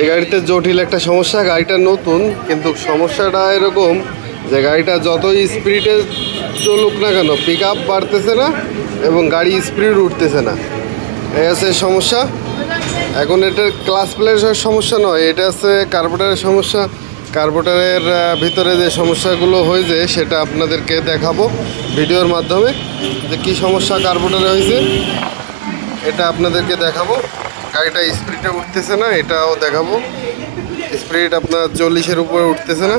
এই গাড়িতে জটিল একটা সমস্যা, গাড়িটা নতুন কিন্তু সমস্যাটা এরকম যে গাড়িটা যতই স্পিডে চলুক না কেন পিক আপ বাড়তেছে না এবং গাড়ি স্পিড উঠতেছে না, এই আছে সমস্যা। এখন এটার ক্লাস প্লেটের সমস্যা নয়, এটা আছে কার্বোরেটরের সমস্যা। কার্বোরেটরের ভিতরে যে সমস্যাগুলো হয়েছে সেটা আপনাদেরকে দেখাবো ভিডিওর মাধ্যমে, যে কী সমস্যা কার্বোরেটরে হয়েছে এটা আপনাদেরকে দেখাবো। গাড়িটা স্পিডে উঠতেছে না এটাও দেখাবো, স্পিড আপনার 40-এর উপরে উঠতেছে না।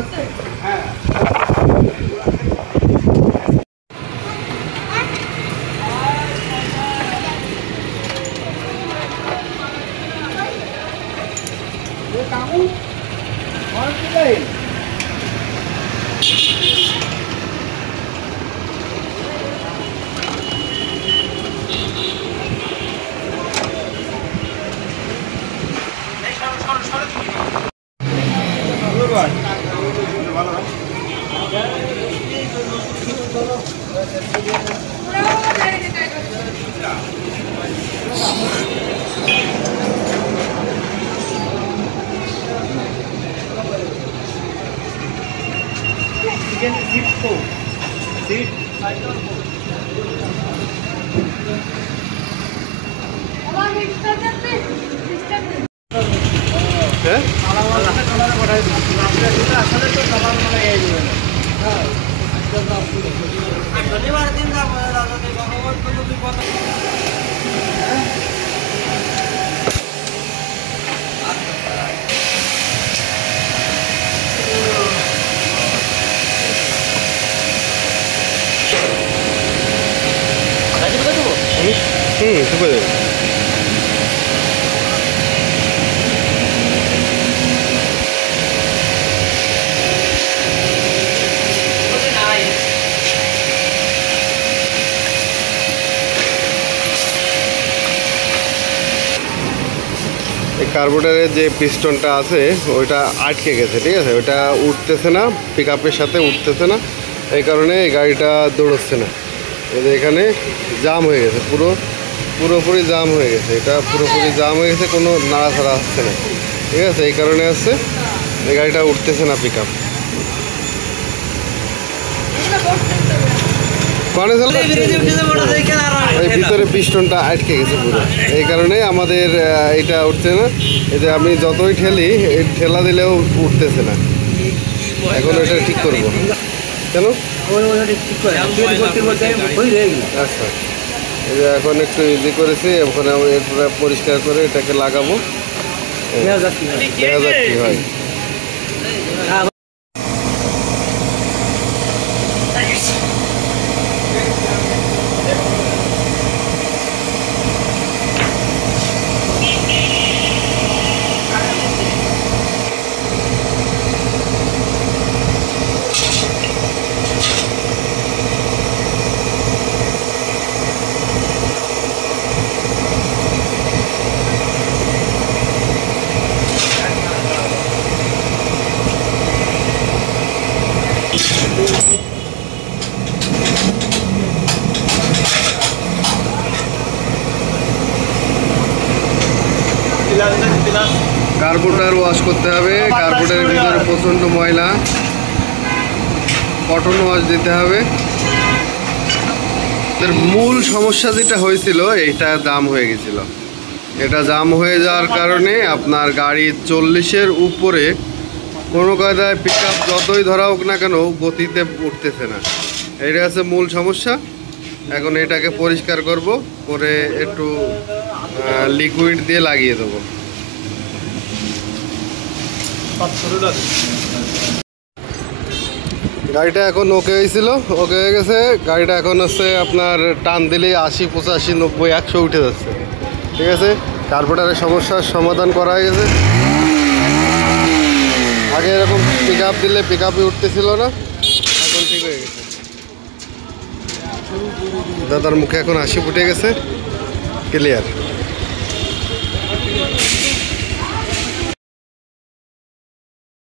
কার্বোরেটরের যে পিস্টনটা আছে ওইটা আটকে গেছে, ঠিক আছে, ওইটা উঠতেছে না, পিক আপের সাথে উঠতেছে না, এই কারণে এই গাড়িটা দৌড়চ্ছে না। এখানে জাম হয়ে গেছে, পুরোপুরি জাম হয়ে গেছে, এটা পুরোপুরি জাম হয়ে গেছে, কোনো নাড়াছাড়া আসছে না, ঠিক আছে, এই কারণে আসছে এই গাড়িটা উঠতেছে না পিক আপ। এই ভিতরে পিস্টনটা আটকে গেছে পুরো, এই কারণে আমাদের এটা উঠছে না। এই যে আমি যতই ঠেলি ঠেলা দিলেও উঠতেছে না। এখন এটা ঠিক করবো কেন? আচ্ছা, এই যে এখন একটু ইজি করেছি, এখন আমরা পরিষ্কার করে এটাকে লাগাবো, দেখা যাক কি হয়। কার্বোরেটর ওয়াশ করতে হবে, কার্বোরেটরের ভিতরে প্রচণ্ড ময়লা, কটন ওয়াশ দিতে হবে। এর মূল সমস্যা যেটা হয়েছিল এইটা জাম হয়ে গেছিল, এটা জাম হয়ে যাওয়ার কারণে আপনার গাড়ি 40-এর উপরে কোনো কায়দায় পিক আপ যতই ধরা হোক না কেন গতিতে উঠতেছে না, এটা হচ্ছে মূল সমস্যা। এখন এটাকে পরিষ্কার করব, করে একটু লিকুইড দিয়ে লাগিয়ে দেবো। গাড়িটা এখন ওকে হয়েছিল, ওকে হয়ে গেছে, গাড়িটা এখন হচ্ছে আপনার টান দিলে 80, 85, 90, 100 উঠে যাচ্ছে, ঠিক আছে। কার্বোরেটরের সমস্যার সমাধান করা হয়ে গেছে। আগে এরকম পিক আপ দিলে পিক আপই উঠতেছিল না, এখন ঠিক হয়ে গেছে। দাদার মুখে এখন হাসি ফুটে গেছে, ক্লিয়ার।